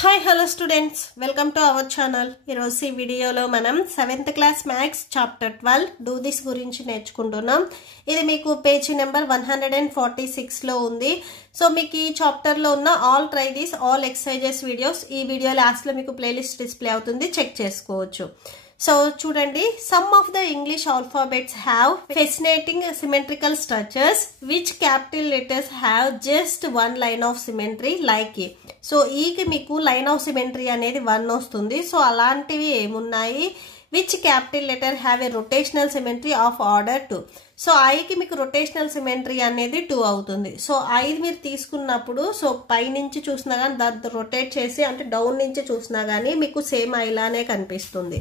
Hi hello students, welcome to our channel. ఈరోజు ఈ వీడియోలో మనం 7th class maths chapter 12 do this గురించి నేర్చుకుంటున్నాం. ఇది మీకు పేజీ నెంబర్ 146లో ఉంది. సో మీకు ఈ చాప్టర్లో ఉన్న all try this all exercises videos ఈ వీడియో లాస్ట్లో మీకు ప్లేలిస్ట్ డిస్ప్లే అవుతుంది, చెక్ చేసుకోవచ్చు. సో చూడండి, some of the English alphabets have fascinating symmetrical structures which capital letters have just one line of symmetry like A. So ఈకి మీకు line of symmetry అనేది 1 వస్తుంది. సో అలాంటివి ఏమున్నాయి? Which capital letter have a rotational symmetry of order 2. So ఐకి మీకు rotational symmetry అనేది 2 అవుతుంది. సో ఐ మీరు తీసుకున్నప్పుడు సో పై నుంచి చూసినా కానీ దాన్ని రొటేట్ చేసి అంటే డౌన్ నుంచి చూసినా కానీ మీకు సేమ్ ఐలానే కనిపిస్తుంది.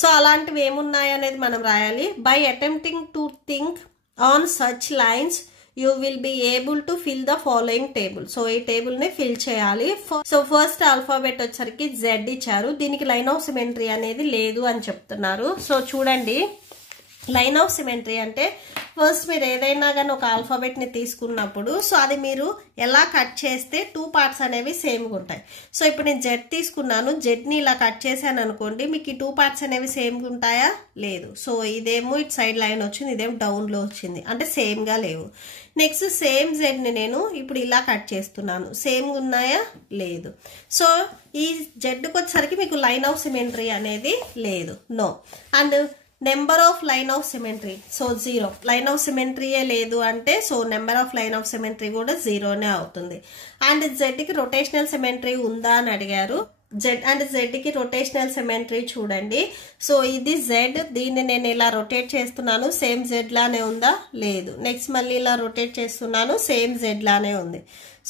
సో అలాంటివి ఏమున్నాయి అనేది మనం రాయాలి. By attempting to think on such lines you will be able to fill the following table. So ఈ టేబుల్ ని ఫిల్ చేయాలి. సో ఫస్ట్ ఆల్ఫాబెట్ వచ్చరికి జెడ్ ఇచ్చారు, దీనికి లైన్ ఆఫ్ సిమెట్రీ అనేది లేదు అని చెప్తున్నారు. సో చూడండి, లైన్ ఆఫ్ సిమెట్రీ అంటే ఫస్ట్ మీరు ఏదైనా కానీ ఒక ఆల్ఫాబెట్ ని తీసుకున్నప్పుడు సో అది మీరు ఎలా కట్ చేస్తే 2 పార్ట్స్ అనేవి సేమ్గా ఉంటాయి. సో ఇప్పుడు నేను జెడ్ తీసుకున్నాను, జెడ్ ని ఇలా కట్ చేశాను అనుకోండి, మీకు ఈ 2 పార్ట్స్ అనేవి సేమ్గా ఉంటాయా? లేదు. సో ఇదేమో ఇటు సైడ్ లైన్ వచ్చింది, ఇదేమో డౌన్ లో వచ్చింది, అంటే సేమ్ గా లేవు. నెక్స్ట్ సేమ్ జెడ్ ని నేను ఇప్పుడు ఇలా కట్ చేస్తున్నాను, సేమ్ ఉన్నాయా? లేదు. సో ఈ జెడ్కి వచ్చేసరికి మీకు లైన్ ఆఫ్ సిమెట్రీ అనేది లేదు, no. And number of line of symmetry so 0. Line of సిమెట్రీయే లేదు అంటే so number of line of symmetry కూడా 0నే అవుతుంది. అండ్ జెడ్కి రొటేషనల్ సిమెట్రీ ఉందా అని అడిగారు. జెడ్ అండ్ జెడ్కి రొటేషనల్ సిమెట్రీ చూడండి. సో ఇది జెడ్, దీన్ని నేను ఇలా రొటేట్ చేస్తున్నాను, సేమ్ జెడ్ లానే ఉందా? లేదు. నెక్స్ట్ మళ్ళీ ఇలా రొటేట్ చేస్తున్నాను, సేమ్ జెడ్ లానే ఉంది.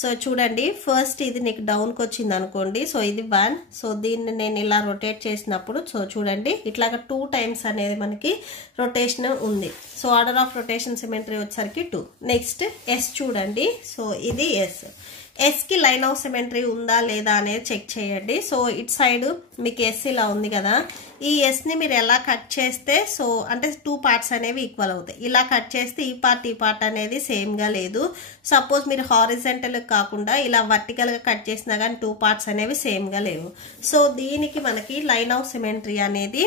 సో చూడండి, ఫస్ట్ ఇది నీకు డౌన్కి వచ్చింది అనుకోండి, సో ఇది 1. సో దీన్ని నేను ఇలా రొటేట్ చేసినప్పుడు సో చూడండి ఇట్లాగా 2 టైమ్స్ అనేది మనకి రొటేషన్ ఉంది. So order of rotation symmetry వచ్చేసరికి 2. నెక్స్ట్ ఎస్ చూడండి, సో ఇది ఎస్. ఎస్కి లైన్ ఆఫ్ సిమెట్రీ ఉందా లేదా అనేది చెక్ చేయండి. సో ఇటు సైడ్ మీకు ఎస్ ఇలా ఉంది కదా, ఈ ఎస్ని మీరు ఎలా కట్ చేస్తే సో అంటే 2 పార్ట్స్ అనేవి ఈక్వల్ అవుతాయి. ఇలా కట్ చేస్తే ఈ పార్ట్ అనేది సేమ్గా లేదు. సపోజ్ మీరు హారిజెంటల్ కాకుండా ఇలా వర్టికల్గా కట్ చేసినా కానీ 2 పార్ట్స్ అనేవి సేమ్గా లేవు. సో దీనికి మనకి లైన్ ఆఫ్ సిమెట్రీ అనేది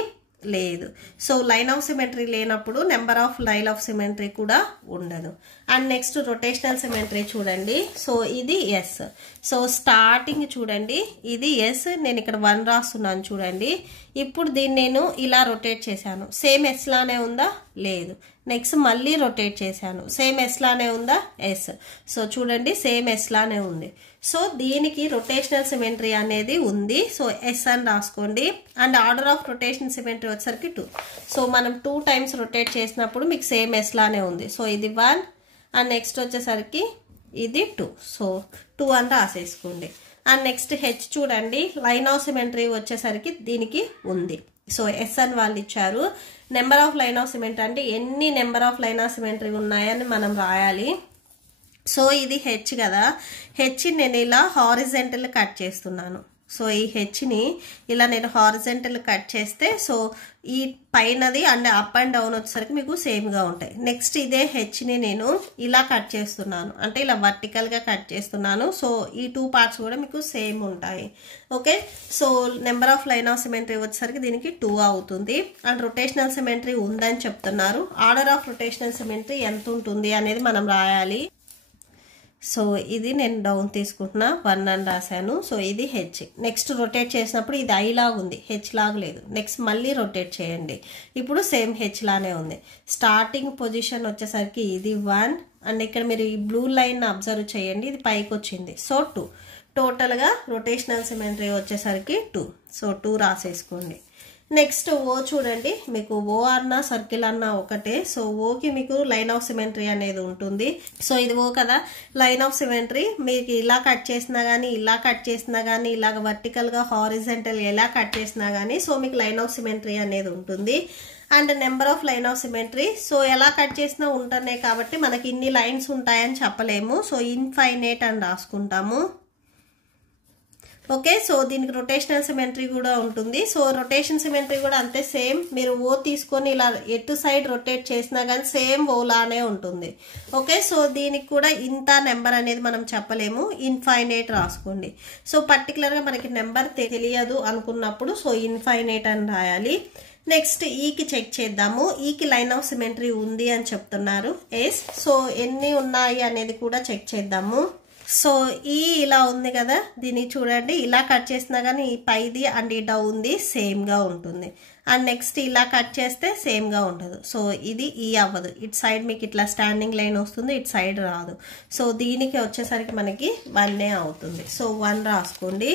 లేదు. సో లైన్ ఆఫ్ సిమెట్రీ లేనప్పుడు number of line of symmetry కూడా ఉండదు. అండ్ నెక్స్ట్ రొటేషనల్ సిమెట్రీ చూడండి, సో ఇది ఎస్. సో స్టార్టింగ్ చూడండి, ఇది ఎస్, నేను ఇక్కడ 1 రాస్తున్నాను చూడండి. ఇప్పుడు దీన్ని నేను ఇలా రొటేట్ చేశాను, సేమ్ ఎస్ లానే ఉందా? లేదు. నెక్స్ట్ మళ్ళీ రొటేట్ చేశాను, సేమ్ ఎస్ లానే ఉందా? ఎస్. సో చూడండి సేమ్ ఎస్ లానే ఉంది. సో దీనికి రొటేషనల్ సిమెట్రీ అనేది ఉంది. సో ఎస్ అని రాసుకోండి. And order of rotation symmetry వచ్చేసరికి 2. సో మనం 2 టైమ్స్ రొటేట్ చేసినప్పుడు మీకు సేమ్ ఎస్ లానే ఉంది. సో ఇది 1 అండ్ నెక్స్ట్ వచ్చేసరికి ఇది 2. సో 2 అని రాసేసుకోండి. అండ్ నెక్స్ట్ హెచ్ చూడండి, లైన్ ఆఫ్ సిమెట్రీ వచ్చేసరికి దీనికి ఉంది. సో ఎస్ అని వాళ్ళు ఇచ్చారు. Number of line of symmetry అంటే ఎన్ని number of line of symmetry ఉన్నాయని మనం రాయాలి. సో ఇది హెచ్ కదా, హెచ్ నేను ఇలా హారిజెంటల్ కట్ చేస్తున్నాను. సో ఈ హెచ్ని ఇలా నేను హారిజెంటల్ కట్ చేస్తే సో ఈ పైనది అండ్ అప్ అండ్ డౌన్ వచ్చేసరికి మీకు సేమ్గా ఉంటాయి. నెక్స్ట్ ఇదే హెచ్ని నేను ఇలా కట్ చేస్తున్నాను, అంటే ఇలా వర్టికల్గా కట్ చేస్తున్నాను. సో ఈ 2 పార్ట్స్ కూడా మీకు సేమ్ ఉంటాయి. Okay, so number of line of symmetry వచ్చేసరికి దీనికి 2 అవుతుంది. అండ్ రొటేషనల్ సిమెట్రీ ఉందని చెప్తున్నారు. ఆర్డర్ ఆఫ్ రొటేషనల్ సిమెట్రీ ఎంత ఉంటుంది అనేది మనం రాయాలి. సో ఇది నేను డౌన్ తీసుకుంటున్నా, 1 అని రాశాను. సో ఇది హెచ్. నెక్స్ట్ రొటేట్ చేసినప్పుడు ఇది ఐ లాగా ఉంది, హెచ్ లాగా లేదు. నెక్స్ట్ మళ్ళీ రొటేట్ చేయండి, ఇప్పుడు సేమ్ హెచ్ లానే ఉంది. స్టార్టింగ్ పొజిషన్ వచ్చేసరికి ఇది 1 అండ్ ఇక్కడ మీరు ఈ బ్లూ లైన్ అబ్జర్వ్ చేయండి, ఇది పైకి వచ్చింది. సో 2 టోటల్గా రొటేషనల్ సిమెట్రీ వచ్చేసరికి 2. సో 2 రాసేసుకోండి. నెక్స్ట్ ఓ చూడండి, మీకు ఓ అన్నా సర్కిల్ అన్నా ఒకటే. సో ఓకి మీకు లైన్ ఆఫ్ సిమెట్రీ అనేది ఉంటుంది. సో ఇది ఓ కదా, లైన్ ఆఫ్ సిమెట్రీ మీకు ఇలా కట్ చేసినా కానీ ఇలా కట్ చేసినా కానీ ఇలాగ వర్టికల్గా హారిజెంటల్ ఎలా కట్ చేసినా కానీ సో మీకు లైన్ ఆఫ్ సిమెట్రీ అనేది ఉంటుంది. And number of line of symmetry so ఎలా కట్ చేసినా ఉంటున్నాయి కాబట్టి మనకి ఇన్ని లైన్స్ ఉంటాయని చెప్పలేము. సో ఇన్ఫైనైట్ అని రాసుకుంటాము. ఓకే, సో దీనికి రొటేషనల్ సిమెట్రీ కూడా ఉంటుంది. సో రొటేషన్ సిమెట్రీ కూడా అంతే సేమ్. మీరు ఓ తీసుకొని ఇలా ఎటు సైడ్ రొటేట్ చేసినా కానీ సేమ్ ఓ లానే ఉంటుంది. ఓకే, సో దీనికి కూడా ఇంత నెంబర్ అనేది మనం చెప్పలేము, ఇన్ఫైనైట్ రాసుకోండి. సో పర్టికులర్గా మనకి నెంబర్ తెలియదు అనుకున్నప్పుడు సో ఇన్ఫైనైట్ అని రాయాలి. నెక్స్ట్ ఈకి చెక్ చేద్దాము. ఈకి లైన్ ఆఫ్ సిమెట్రీ ఉంది అని చెప్తున్నారు. ఎస్, సో ఎన్ని ఉన్నాయి అనేది కూడా చెక్ చేద్దాము. సో ఈ ఇలా ఉంది కదా, దీన్ని చూడండి, ఇలా కట్ చేసినా కానీ ఈ పైది అండ్ ఈ డౌన్ది సేమ్గా ఉంటుంది. అండ్ నెక్స్ట్ ఇలా కట్ చేస్తే సేమ్గా ఉండదు. సో ఇది ఈ అవ్వదు, ఇటు సైడ్ మీకు ఇట్లా స్టాండింగ్ లైన్ వస్తుంది, ఇటు సైడ్ రాదు. సో దీనికి వచ్చేసరికి మనకి 1 అవుతుంది. సో 1 రాసుకోండి.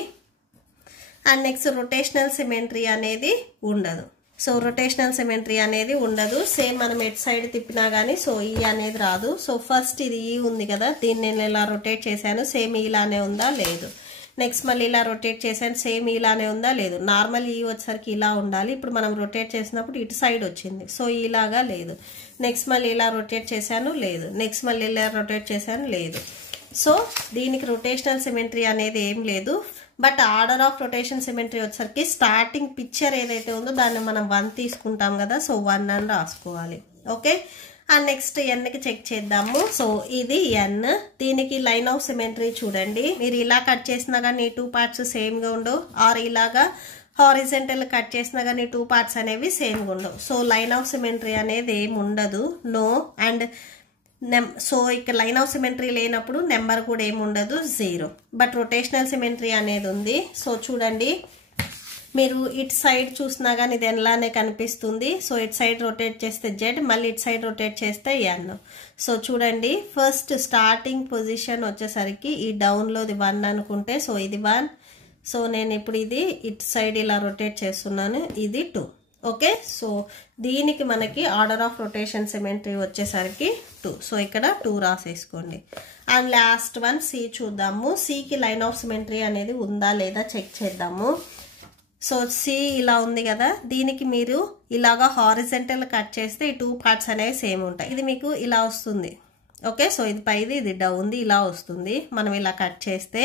అండ్ నెక్స్ట్ రొటేషనల్ సిమెట్రీ అనేది ఉండదు. సో రొటేషనల్ సిమెట్రీ అనేది ఉండదు. సేమ్ మనం ఎట్ సైడ్ తిప్పినా కానీ సో ఈ అనేది రాదు. సో ఫస్ట్ ఇది ఈ ఉంది కదా, దీన్ని నేను ఇలా రొటేట్ చేశాను, సేమ్ ఇలానే ఉందా లేదు. నెక్స్ట్ మళ్ళీ ఇలా రొటేట్ చేశాను, సేమ్ ఇలానే ఉందా లేదు. నార్మల్ ఈ వచ్చేసరికి ఇలా ఉండాలి, ఇప్పుడు మనం రొటేట్ చేసినప్పుడు ఇటు సైడ్ వచ్చింది, సో ఇలాగా లేదు. నెక్స్ట్ మళ్ళీ ఇలా రొటేట్ చేశాను, లేదు. నెక్స్ట్ మళ్ళీ ఇలా రొటేట్ చేశాను, లేదు. సో దీనికి రొటేషనల్ సిమెట్రీ అనేది ఏం లేదు. But order of rotation symmetry వచ్చేసరికి స్టార్టింగ్ పిక్చర్ ఏదైతే ఉందో దాన్ని మనం 1 తీసుకుంటాం కదా, సో 1 అని రాసుకోవాలి. ఓకే, అండ్ నెక్స్ట్ ఎన్కి చెక్ చేద్దాము. సో ఇది ఎన్. దీనికి లైన్ ఆఫ్ సిమెట్రీ చూడండి, మీరు ఇలా కట్ చేసినా కానీ 2 పార్ట్స్ సేమ్గా ఉండవు, ఆర్ ఇలాగా హారిజెంటల్ కట్ చేసినా కానీ 2 పార్ట్స్ అనేవి సేమ్గా ఉండవు. సో లైన్ ఆఫ్ సిమెట్రీ అనేది ఏమి ఉండదు, నో. అండ్ సో ఇక్కడ లైన్ ఆఫ్ సిమెట్రీ లేనప్పుడు నెంబర్ కూడా ఏమి ఉండదు, 0. బట్ రొటేషనల్ సిమెట్రీ అనేది ఉంది. సో చూడండి, మీరు ఇటు సైడ్ చూసినా కానీ ఇది ఎలానే కనిపిస్తుంది. సో ఇటు సైడ్ రొటేట్ చేస్తే జెడ్, మళ్ళీ ఇటు సైడ్ రొటేట్ చేస్తే ఎన్. సో చూడండి, ఫస్ట్ స్టార్టింగ్ పొజిషన్ వచ్చేసరికి ఈ డౌన్లోది 1 అనుకుంటే సో ఇది 1. సో నేను ఇప్పుడు ఇది ఇటు సైడ్ ఇలా రొటేట్ చేస్తున్నాను, ఇది 2. ఓకే, సో దీనికి మనకి ఆర్డర్ ఆఫ్ రొటేషన్ సిమెట్రీ వచ్చేసరికి 2. సో ఇక్కడ 2 రాసేసుకోండి. అండ్ లాస్ట్ వన్ సి చూద్దాము. సికి లైన్ ఆఫ్ సిమెట్రీ అనేది ఉందా లేదా చెక్ చేద్దాము. సో సి ఇలా ఉంది కదా, దీనికి మీరు ఇలాగా హారిజెంటల్ కట్ చేస్తే ఈ 2 పార్ట్స్ అనేవి సేమ్ ఉంటాయి. ఇది మీకు ఇలా వస్తుంది. ఓకే, సో ఇది పైది ఇది డౌన్ది ఇలా వస్తుంది మనం ఇలా కట్ చేస్తే.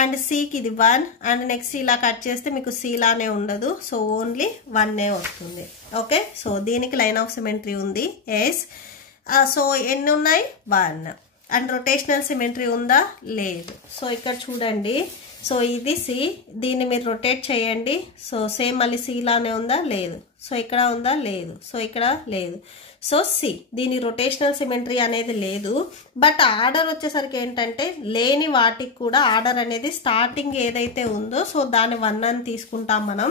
అండ్ సికి ఇది 1. అండ్ నెక్స్ట్ ఇలా కట్ చేస్తే మీకు సి లానే ఉండదు, సో ఓన్లీ 1 వస్తుంది. ఓకే, సో దీనికి లైన్ ఆఫ్ సిమెట్రీ ఉంది. ఎస్, సో ఎన్ని ఉన్నాయి, 1. అండ్ రొటేషనల్ సిమెట్రీ ఉందా, లేదు. సో ఇక్కడ చూడండి, సో ఇది సి, దీన్ని మీరు రొటేట్ చేయండి. సో సేమ్ మళ్ళీ సి లానే ఉందా, లేదు. సో ఇక్కడ ఉందా, లేదు. సో ఇక్కడ లేదు. సో సి, దీని రొటేషనల్ సిమెట్రీ అనేది లేదు. బట్ ఆర్డర్ వచ్చేసరికి ఏంటంటే లేని వాటికి కూడా ఆర్డర్ అనేది స్టార్టింగ్ ఏదైతే ఉందో సో దాన్ని 1 అని తీసుకుంటాం మనం.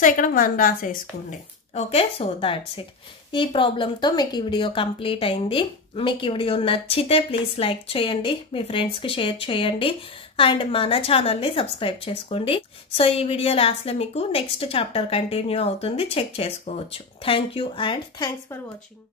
సో ఇక్కడ 1 రాసేసుకోండి. Okay, so that's it. ఈ ప్రాబ్లంతో మీకు ఈ వీడియో కంప్లీట్ అయింది. మీకు ఈ వీడియో నచ్చితే ప్లీజ్ లైక్ చేయండి, మీ ఫ్రెండ్స్కి షేర్ చేయండి, అండ్ మన ఛానల్ని సబ్స్క్రైబ్ చేసుకోండి. సో ఈ వీడియో లాస్ట్లో మీకు నెక్స్ట్ చాప్టర్ కంటిన్యూ అవుతుంది, చెక్ చేసుకోవచ్చు. Thank you and thanks for watching.